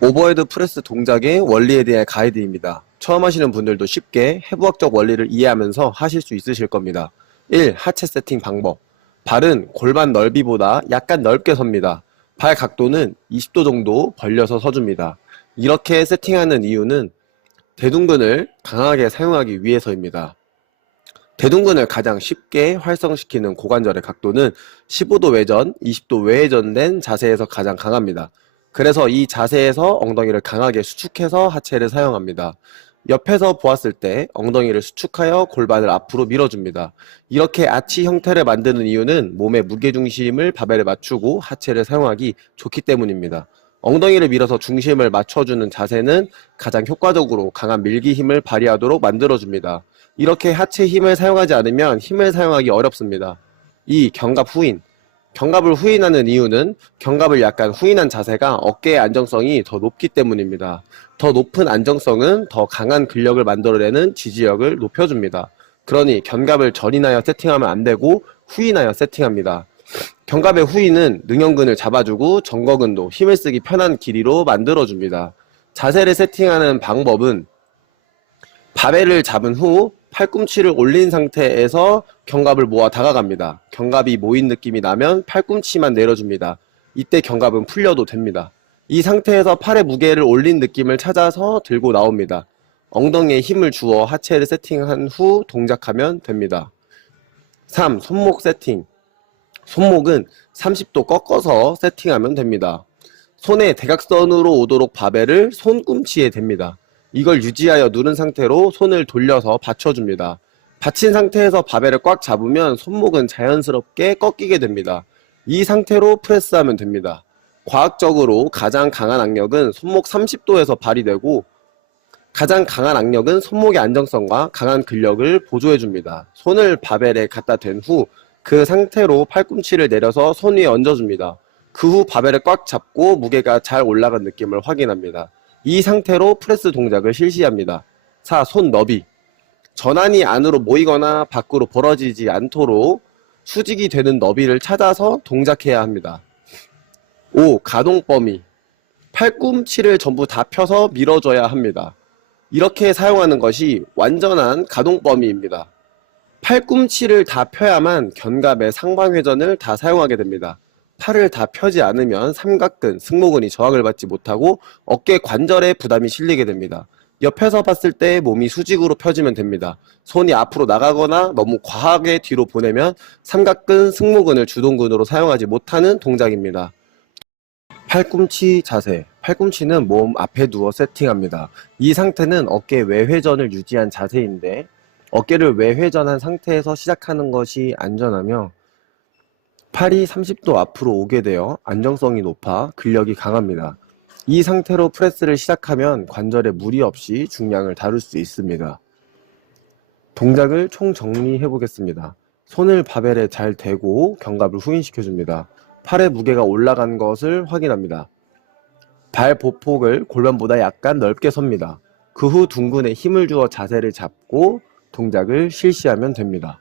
오버헤드 프레스 동작의 원리에 대한 가이드입니다. 처음 하시는 분들도 쉽게 해부학적 원리를 이해하면서 하실 수 있으실 겁니다. 1. 하체 세팅 방법. 발은 골반 넓이보다 약간 넓게 섭니다. 발 각도는 20도 정도 벌려서 서줍니다. 이렇게 세팅하는 이유는 대둔근을 강하게 사용하기 위해서입니다. 대둔근을 가장 쉽게 활성시키는 고관절의 각도는 15도 외전, 20도 외회전된 자세에서 가장 강합니다. 그래서 이 자세에서 엉덩이를 강하게 수축해서 하체를 사용합니다. 옆에서 보았을 때 엉덩이를 수축하여 골반을 앞으로 밀어줍니다. 이렇게 아치 형태를 만드는 이유는 몸의 무게중심을 바벨에 맞추고 하체를 사용하기 좋기 때문입니다. 엉덩이를 밀어서 중심을 맞춰주는 자세는 가장 효과적으로 강한 밀기 힘을 발휘하도록 만들어줍니다. 이렇게 하체 힘을 사용하지 않으면 힘을 사용하기 어렵습니다. 이 견갑 후인. 견갑을 후인하는 이유는 견갑을 약간 후인한 자세가 어깨의 안정성이 더 높기 때문입니다. 더 높은 안정성은 더 강한 근력을 만들어내는 지지력을 높여줍니다. 그러니 견갑을 전인하여 세팅하면 안 되고 후인하여 세팅합니다. 견갑의 후인은 능형근을 잡아주고 정거근도 힘을 쓰기 편한 길이로 만들어줍니다. 자세를 세팅하는 방법은 바벨을 잡은 후 팔꿈치를 올린 상태에서 견갑을 모아 다가갑니다. 견갑이 모인 느낌이 나면 팔꿈치만 내려줍니다. 이때 견갑은 풀려도 됩니다. 이 상태에서 팔의 무게를 올린 느낌을 찾아서 들고 나옵니다. 엉덩이에 힘을 주어 하체를 세팅한 후 동작하면 됩니다. 3. 손목 세팅. 손목은 30도 꺾어서 세팅하면 됩니다. 손에 대각선으로 오도록 바벨을 손꿈치에 댑니다. 이걸 유지하여 누른 상태로 손을 돌려서 받쳐줍니다. 받친 상태에서 바벨을 꽉 잡으면 손목은 자연스럽게 꺾이게 됩니다. 이 상태로 프레스하면 됩니다. 과학적으로 가장 강한 악력은 손목 30도에서 발휘되고 가장 강한 악력은 손목의 안정성과 강한 근력을 보조해줍니다. 손을 바벨에 갖다 댄 후 그 상태로 팔꿈치를 내려서 손 위에 얹어줍니다. 그 후 바벨을 꽉 잡고 무게가 잘 올라간 느낌을 확인합니다. 이 상태로 프레스 동작을 실시합니다. 4. 손 너비. 전환이 안으로 모이거나 밖으로 벌어지지 않도록 수직이 되는 너비를 찾아서 동작해야 합니다. 5. 가동 범위. 팔꿈치를 전부 다 펴서 밀어줘야 합니다. 이렇게 사용하는 것이 완전한 가동 범위입니다. 팔꿈치를 다 펴야만 견갑의 상방회전을 다 사용하게 됩니다. 팔을 다 펴지 않으면 삼각근, 승모근이 저항을 받지 못하고 어깨 관절에 부담이 실리게 됩니다. 옆에서 봤을 때 몸이 수직으로 펴지면 됩니다. 손이 앞으로 나가거나 너무 과하게 뒤로 보내면 삼각근, 승모근을 주동근으로 사용하지 못하는 동작입니다. 팔꿈치 자세. 팔꿈치는 몸 앞에 누워 세팅합니다. 이 상태는 어깨 외회전을 유지한 자세인데 어깨를 외회전한 상태에서 시작하는 것이 안전하며 팔이 30도 앞으로 오게 되어 안정성이 높아 근력이 강합니다. 이 상태로 프레스를 시작하면 관절에 무리 없이 중량을 다룰 수 있습니다. 동작을 총 정리해 보겠습니다. 손을 바벨에 잘 대고 견갑을 후인시켜 줍니다. 팔의 무게가 올라간 것을 확인합니다. 발 보폭을 골반보다 약간 넓게 섭니다. 그 후 둥근에 힘을 주어 자세를 잡고 동작을 실시하면 됩니다.